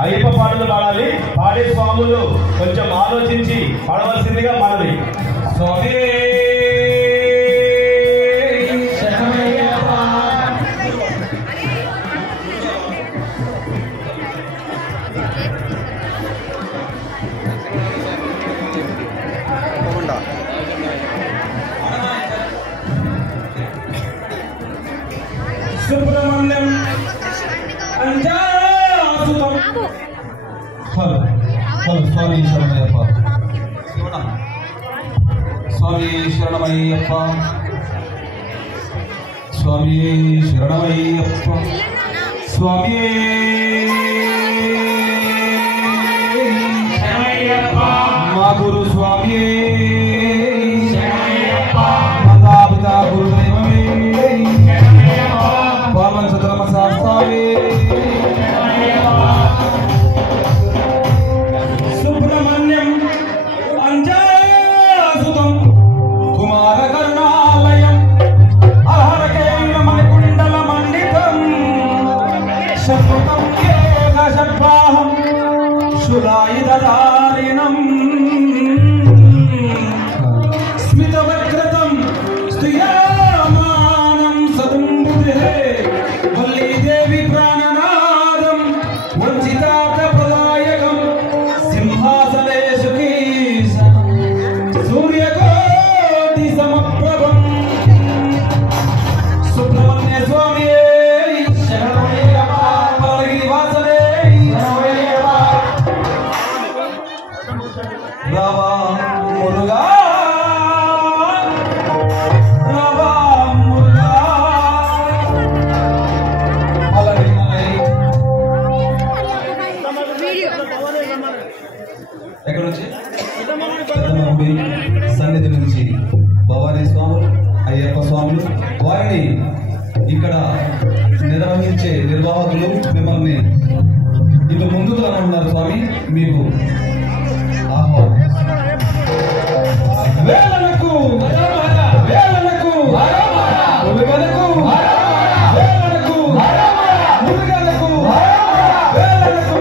అయ్యప్ప పాటలు పాడాలి. పాడే స్వాములు కొంచెం ఆలోచించి పాడవలసిందిగా మనవి. స్వామి సుబ్రహ్మణ్యం అంజాసుతం. హలో హలో స్వామి శరణమయ్యప్ప. స్వామి శరణమయ్యప్ప. స్వామి శరణమయ్యప్ప. స్వామి మా గురు స్వామి మాతాపితా గురుదైవమే పావన సధర్మ శాస్త్రావే. సుబ్రహ్మణ్యం అంజాసుతం కుమార కరుణాలయం అహరకేణ మణికుండల మండితం శత్రుతం ఏకశత్వాహం శూలాయుధారిణం స్మితవక్రతం స్తుయామానం సదుంబుధే వల్లీదేవి ప్రాణనాదం వంచితార్థప్రదాయకం సింహాసనేషు కీశనం సూర్యకోటి సమప్రభం. సుబ్రహ్మణ్య స్వామి శరణమయ్యప్ప. పరగిరివాసనే శరణమయ్యప్ప. రామ మురుగా రామ మురుగా. ఎక్కడ నుంచి పెద్దమ్మగుడి సన్నిధి నుంచి భవానీ స్వాములు అయ్యప్ప స్వాములు వారిని ఇక్కడ నిర్వహించే నిర్వాహకులు మిమ్మల్ని ఇటు ముందుకు రమ్మన్నారు స్వామి. మీకు ఆహ్వానం. వేలనకు వేలనకు మురుగనకు వేలనకు మురుగనకు వేలనకు.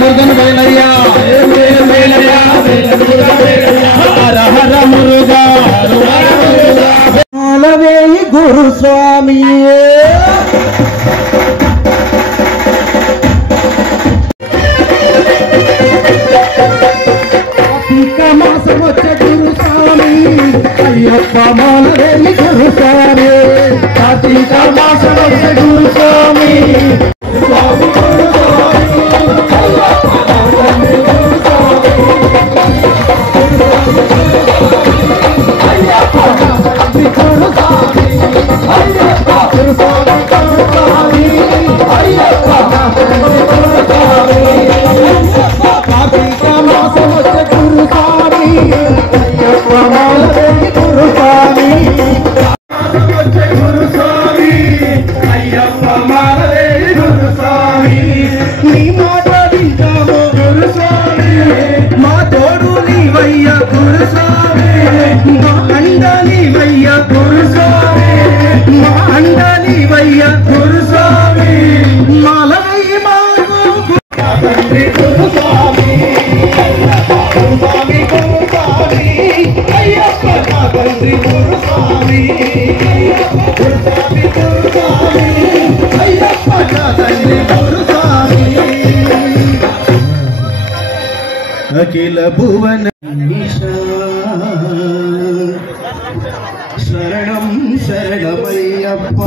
మురుగన్ వేలయ్యా హర హర మురుగా మాలవేయి గురుస్వామి కార్తీక మాసం వచ్చే గురుస్వామి అయ్యప్ప మాలవేయి గురుస్వామి కార్తీక మాసం వచ్చే గురుస్వామి అఖిల భువన శరణం శరణమయ్యప్ప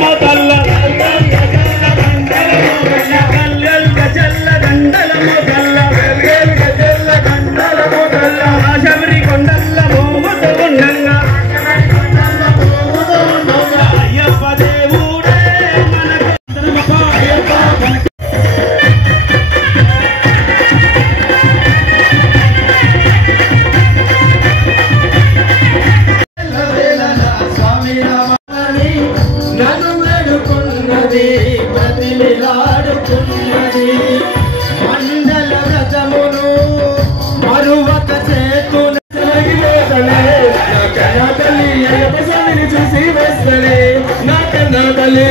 మొదల్ల గల్లల్ గజల్ల దండల మొదల్ల శబరి కొండల్ల మోమత కొండంగా అయ్యప్ప దేవుడే మనకు నన్ను వేడుకున్నది ప్రతిలాడుకున్నది మండల వ్రతమును మరువక చేతుల తల్లి అయ్యప్ప స్వామిని చూసి వస్తలే నా కన్నా తల్లి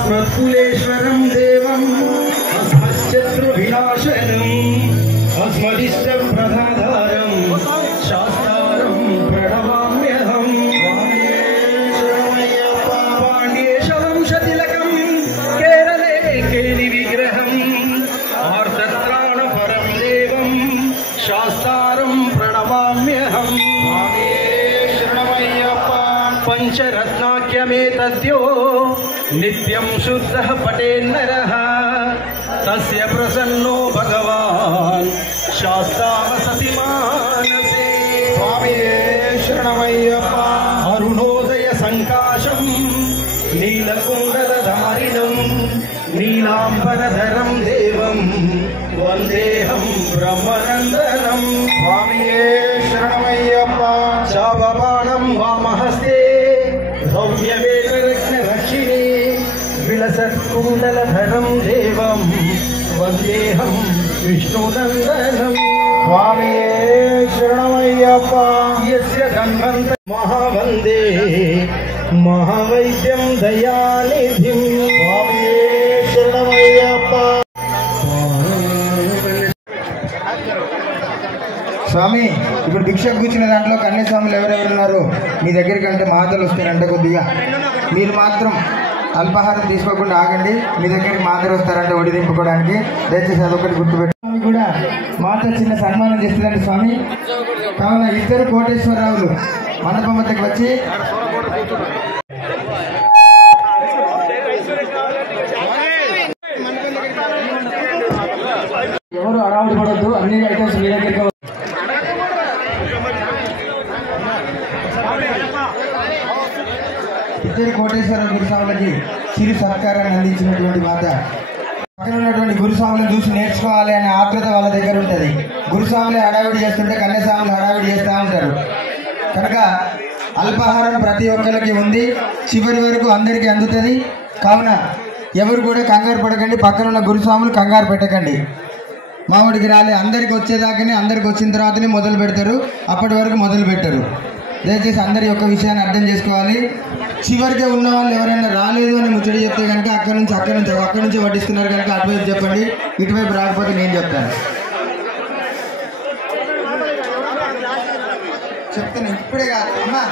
अस्मत्कुलेश्वरं देवं अस्मच्शत्रुविनाशनं अस्मदिष्टप्रधाधारं शास्तारं प्रणमाम्यहं पाण्ड्येशवंशतिलकं केरले केलिविग्रहम् आर्तत्राणपरं देवं शास्तारं प्रणमाम्यहं पंचरत्नाख्यमेतद्यो नित्यं शुद्धः पठेन्नरः तस्य प्रसन्नो भगवान् शास्तामसति मानसे शरणमय्यप्पा अरुणोदय संकाशं नीलकुण्डलधारिणं नीलाम्बरधरं देवं वन्देऽहं ब्रह्मनन्दनं स्वामिये शरणमय्यप्पा शावबाणं वामहस्ते सौम्यवेदरत्नरक्षिणे विलसत्कुण्डलधरं देवं वन्देऽहं विष्णुनन्दनं स्वामिये शरणं మహావందే మహావైద్యం దయానిధిం స్వామియే శరణమయ్యప్ప. స్వామి ఇప్పుడు భిక్షకు కూర్చున్న దాంట్లో కన్యాస్వాములు ఎవరెవరు ఉన్నారు మీ దగ్గరికి అంటే మాతలు వస్తారంట కొద్దిగా మీరు మాత్రం అల్పాహారం తీసుకోకుండా ఆగండి. మీ దగ్గరికి మాతలు వస్తారంటే ఒడి దింపుకోవడానికి దయచేసి అదొకటి గుర్తుపెట్టి స్వామి కూడా మాత చిన్న సన్మానం చేస్తుందండి స్వామి. కావున ఇద్దరు కోటేశ్వరరావులు మండపం వద్దకు వచ్చి ఎవరు అడవుడు పడద్దు, అన్ని ఐటమ్స్ మీ దగ్గరికి ఇద్దరు కోటేశ్వర గురుస్వాములకి చిరు సత్కారాన్ని అందించినటువంటి మాత పక్కన ఉన్నటువంటి గురుస్వాములను చూసి నేర్చుకోవాలి అనే ఆత్రుత వాళ్ళ దగ్గర ఉంటుంది. గురుస్వాములే హడావిడి చేస్తుంటే కన్యాస్వాములు హడావిడి చేస్తూ ఉంటారు. కనుక అల్పాహారం ప్రతి ఒక్కరికి ఉంది, చివరి వరకు అందరికీ అందుతుంది. కావున ఎవరు కూడా కంగారు పడకండి, పక్కన ఉన్న గురుస్వాములు కంగారు పెట్టకండి. మామిడికి రాలే అందరికి వచ్చేదాకానే, అందరికి వచ్చిన తర్వాతనే మొదలు పెడతారు, అప్పటి వరకు మొదలు పెట్టరు. దయచేసి అందరి యొక్క విషయాన్ని అర్థం చేసుకోవాలి. చివరికే ఉన్న వాళ్ళు ఎవరైనా రాలేదు అని ముచ్చడి చెప్తే కనుక అక్కడి నుంచి వడ్డిస్తున్నారు కనుక అటువైపు చెప్పండి, ఇటువైపు రాకపోతే నేను చెప్తాను. చెప్తాను ఇప్పుడే కాదు అమ్మా.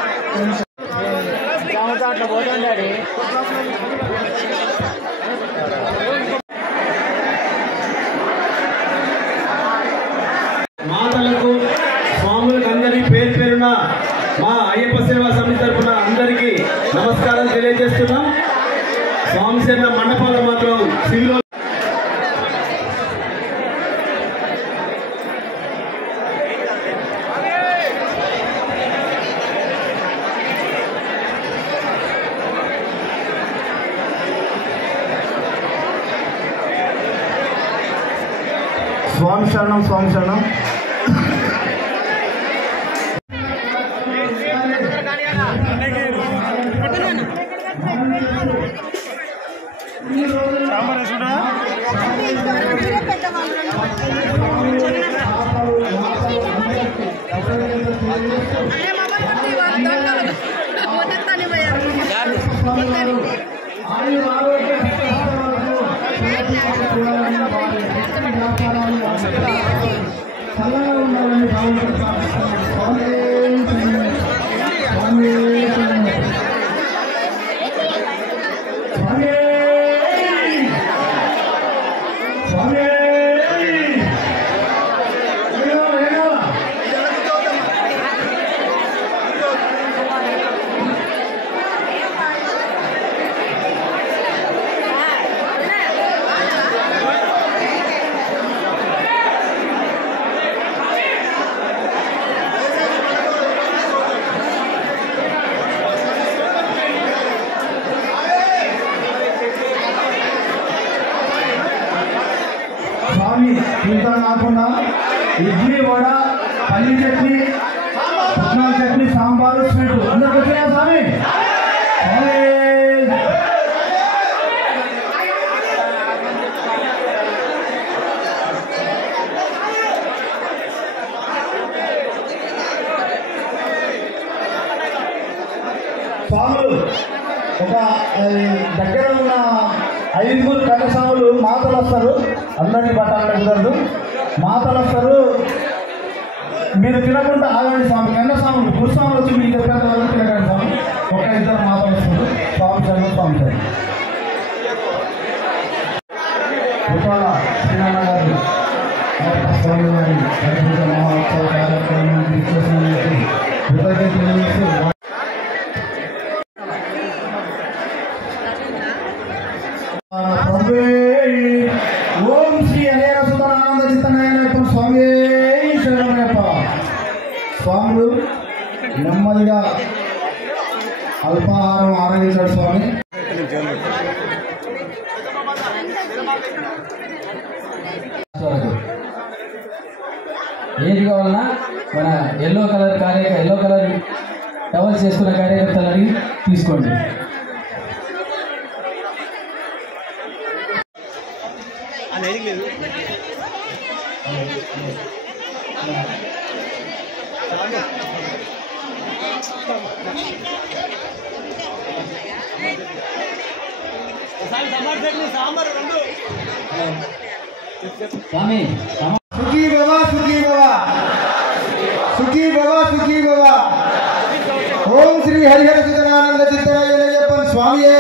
మాతలకు స్వాములకు అందరి పేరు పేరున మా అయ్యప్ప సేవా సమితి తరఫున అందరికీ నమస్కారం తెలియజేస్తున్నాం. స్వామి సేన మండపంలో మాత్రం సివిలో స్వామి శరణం, స్వామి శరణం. స్వామి ఇంత కాకుండా ఇడ్లీ, వడ, పల్లి చట్నీ, పుట్నాల చట్నీ, సాంబారు, స్వీట్ అందరికి వచ్చినా స్వామి? స్వాములు ఒక దగ్గర ఉన్న 5 కన్యస్వాములు మాతలు వస్తారు. అందరినీ పట్టాలంటే కుదరదు. మాతలు వస్తారు, మీరు తినకుండా ఆగండి స్వామి. కన్యస్వాములు గురుస్వాములు వచ్చి మీకు చెప్పేంత వరకు తినకండి స్వామి. ఒక 2 మాతలు వస్తారు. స్వామి శరణం, స్వామి శరణం. శ్రీనారాయణ గారు స్వామి వారి అద్భుత మహోత్సవ కార్యక్రమాన్ని చేసినందుకు కృతజ్ఞతలు. ఓం శ్రీ అనేక సుతానంద చిత్తనాయన స్వామి శరణమయ్యప్ప. స్వాములు నెమ్మదిగా అల్పాహారం ఆరగించాడు స్వామి. ఏది కావాలన్నా మన ఎల్లో కలర్ టవల్స్ చేసుకున్న కార్యకర్తలు అడిగి తీసుకోండి. స్వామి సుఖీ బాబా సుఖీ బాబా సుఖీ బాబా సుఖీ బాబా ఓం శ్రీ హరిహర సుతనానంద చిత్తరాయ స్వామియే